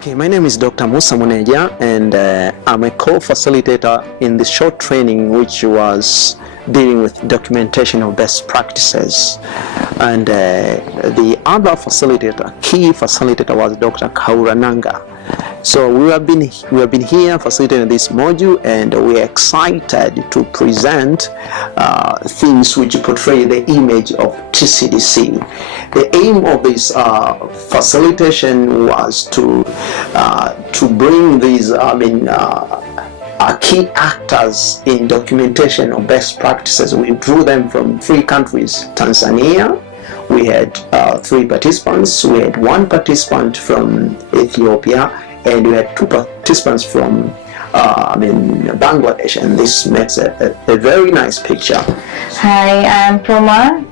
Okay, my name is Dr. Musa Muneja, and I'm a co-facilitator in the short training which was dealing with documentation of best practices. And the other facilitator, key facilitator, was Dr. Kaura Nanga. So we have been here facilitating this module, and we are excited to present things which portray the image of TCDC. The aim of this facilitation was to bring these key actors in documentation of best practices. We drew them from 3 countries. Tanzania, we had 3 participants. We had 1 participant from Ethiopia, and we had 2 participants from Bangladesh, and this makes a very nice picture. Hi, I'm Proma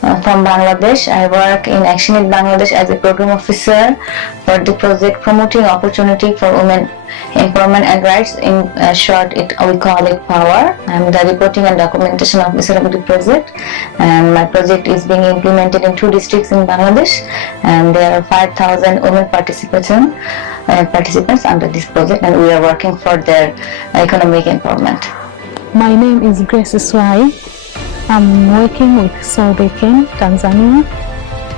from Bangladesh. I work in Action in Bangladesh as a program officer for the project Promoting Opportunity for Women Empowerment and Rights. In short, we call it POWER. I'm the reporting and documentation officer of the project, and my project is being implemented in 2 districts in Bangladesh, and there are 5,000 women participants under this project, and we are working for their economic empowerment. My name is Grace Swai. I'm working with Solbeken, Tanzania.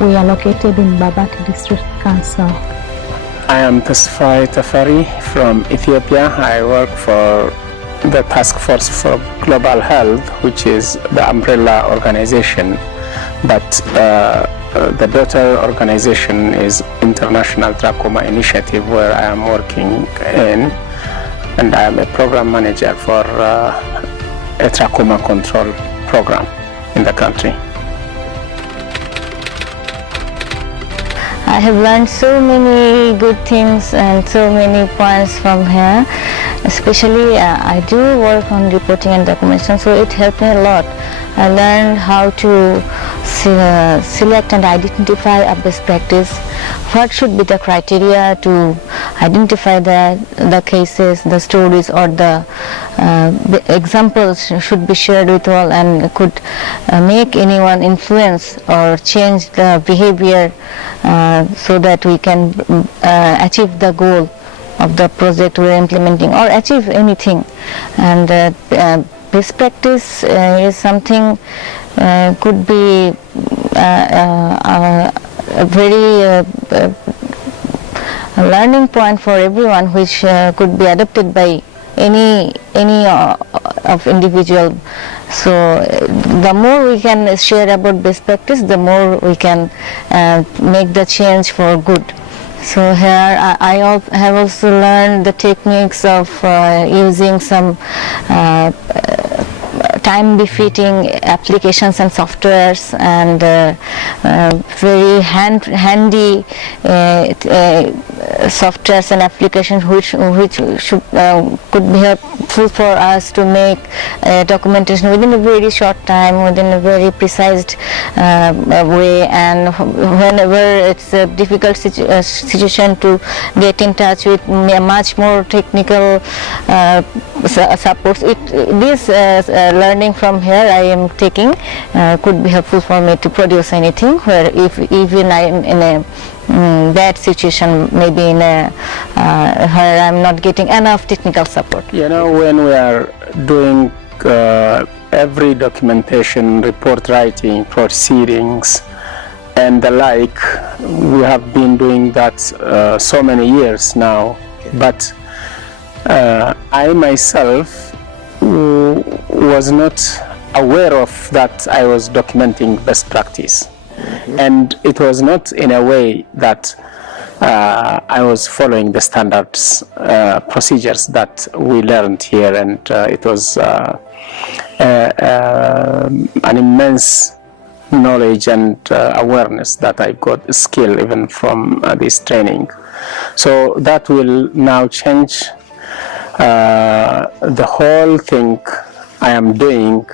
We are located in Babati District Council. I am Tesfai Tafari from Ethiopia. I work for the Task Force for Global Health, which is the umbrella organization, but the daughter organization is International Trachoma Initiative, where I am working in, and I am a program manager for a trachoma control program in the country. I have learned so many good things and so many points from here. Especially I do work on reporting and documentation, so it helped me a lot. I learned how to select and identify a best practice. What should be the criteria to identify the cases, the stories, or the examples should be shared with all and could make anyone influence or change the behavior so that we can achieve the goal of the project we are implementing or achieve anything. And best practice is something could be a very learning point for everyone, which could be adopted by any of individual. So the more we can share about best practice, the more we can make the change for good. So here I have also learned the techniques of using some time-befitting applications and softwares, and very handy softwares and applications which could be helpful for us to make documentation within a very short time, within a very precise way, and whenever it's a difficult situation to get in touch with much more technical supports. This learning from here I am taking could be helpful for me to produce anything, where if even I am in a bad situation, maybe in a where I'm not getting enough technical support. You know, when we are doing every documentation, report writing, proceedings, and the like, we have been doing that so many years now, but I myself was not aware of that I was documenting best practice. And it was not in a way that I was following the standards procedures that we learned here, and it was an immense knowledge and awareness that I got, skill even from this training. So that will now change the whole thing I am doing,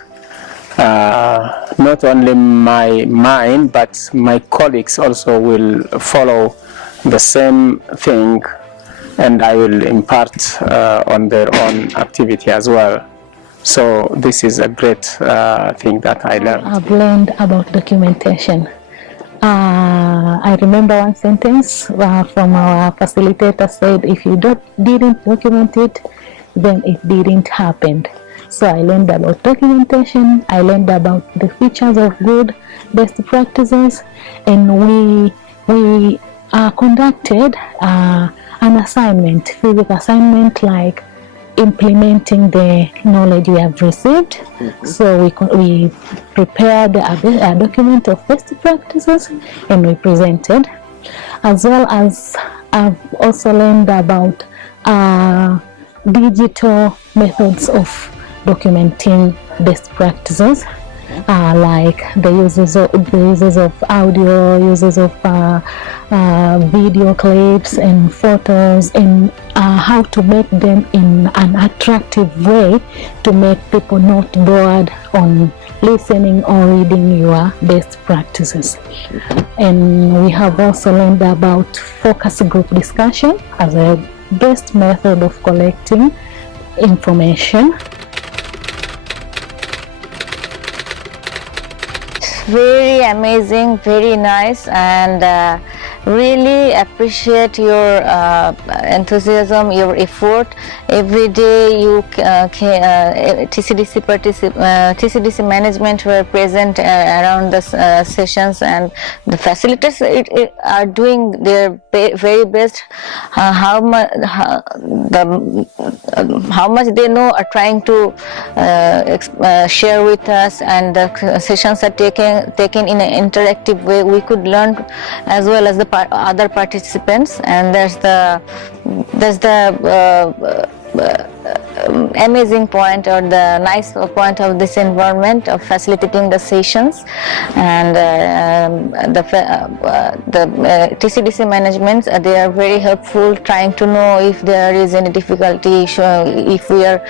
not only my mind, but my colleagues also will follow the same thing, and I will impart on their own activity as well. So this is a great thing that I learned. I've learned about documentation. I remember one sentence from our facilitator said, if you didn't document it, then it didn't happen. So I learned about documentation, I learned about the features of good best practices, and we conducted an assignment, physical assignment, like implementing the knowledge we have received. Mm-hmm. So we prepared a document of best practices and we presented, as well as I've also learned about digital methods of documenting best practices, like the uses of audio, uses of video clips and photos, and how to make them in an attractive way to make people not bored on listening or reading your best practices. And we have also learned about focus group discussion as a best method of collecting information. Very amazing, very nice, and really appreciate your enthusiasm, your effort. Every day you TCDC management were present around the sessions, and the facilitators are doing their very best. How much they know are trying to share with us, and the sessions are taken in an interactive way. We could learn as well as the other participants, and there's the amazing point or the nice point of this environment of facilitating the sessions. And the TCDC management, they are very helpful, trying to know if there is any difficulty, if we are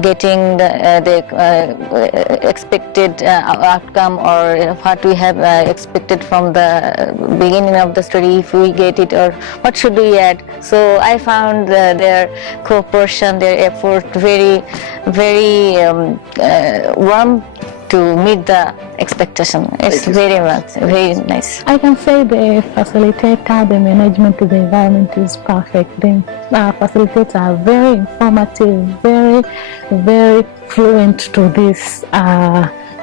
getting the expected outcome, or what we have expected from the beginning of the study, if we get it, or what should we add. So I found their cooperation, their effort very, very warm to meet the expectation. It's very much, very nice. I can say the facilitator, the management, the environment is perfect. The facilitators are very informative, very, very fluent to this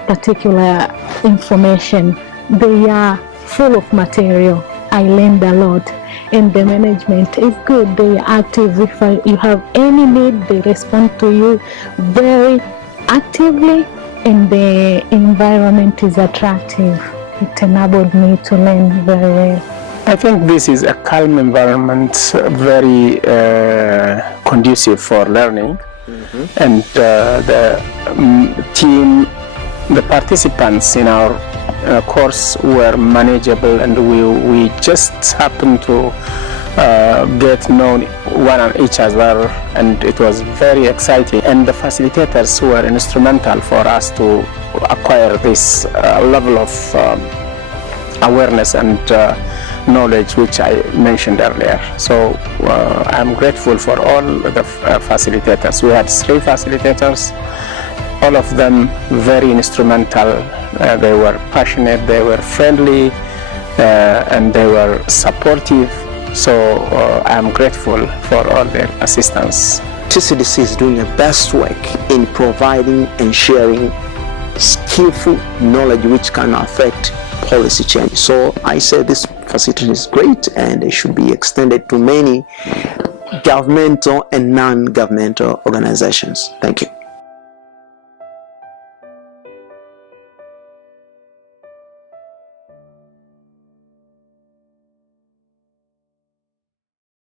particular information. They are full of material. I learned a lot. And the management is good. They are active. If you have any need, they respond to you very actively, and the environment is attractive. It enabled me to learn very well. I think this is a calm environment, very conducive for learning. Mm-hmm. And the team, the participants in our course were manageable, and we just happened to get known one on each other, and it was very exciting. And the facilitators were instrumental for us to acquire this level of awareness and knowledge which I mentioned earlier. So I'm grateful for all the facilitators. We had 3 facilitators, all of them very instrumental. They were passionate, they were friendly, and they were supportive. So I am grateful for all their assistance. TCDC is doing the best work in providing and sharing skillful knowledge which can affect policy change. So I say this facility is great, and it should be extended to many governmental and non-governmental organizations. Thank you.